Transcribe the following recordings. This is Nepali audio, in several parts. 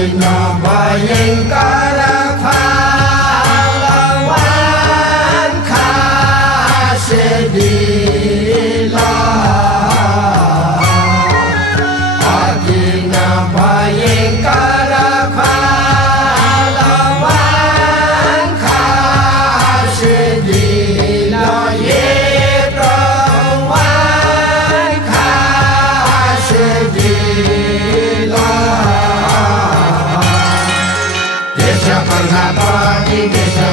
किन भयङ्कर फलवान खासे दिला किन भयङ्कर फलवान खासे दिला प्रवान खासे दिला देश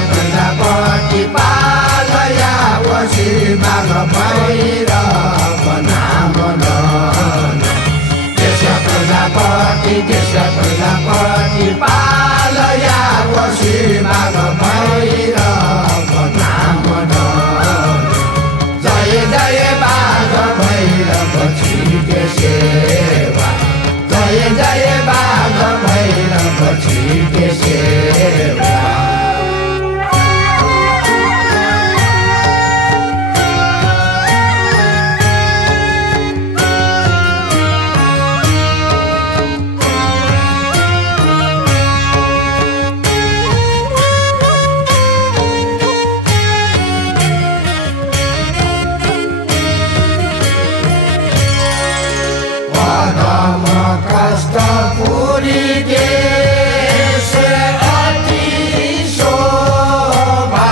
प्रधापति पालया वसी बाघ भैरव नाम देश प्रधापति पालया वसी बाघ भैरव नाम जय जय बाघ भैरव छिके सेवा जय जय बाघ भैरव छिके सेवा कष्टपुरी देश अति शोभा